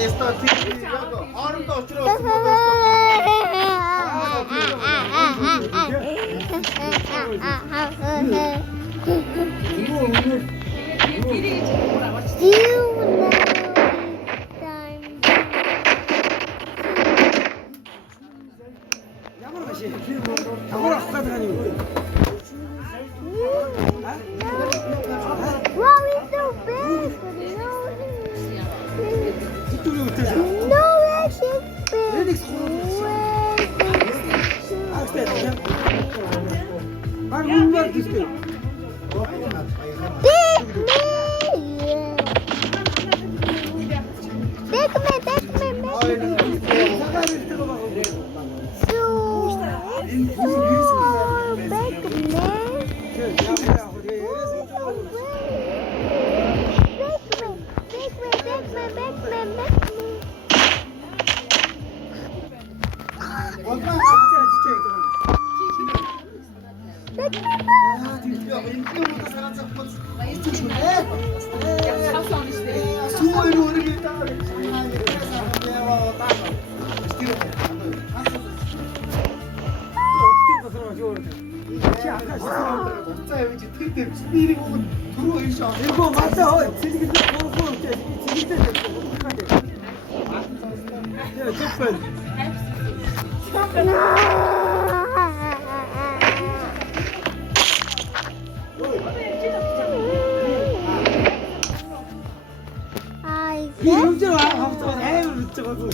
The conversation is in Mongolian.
ястаа тийм яг хоорондоо очроо. ямар машин ямар авах гэдэг нь юу? Wow, it's so big. No, it's big. 이거 맞아. 지금 I 이거 문제로 와. 아무튼 애를 붙여가지고.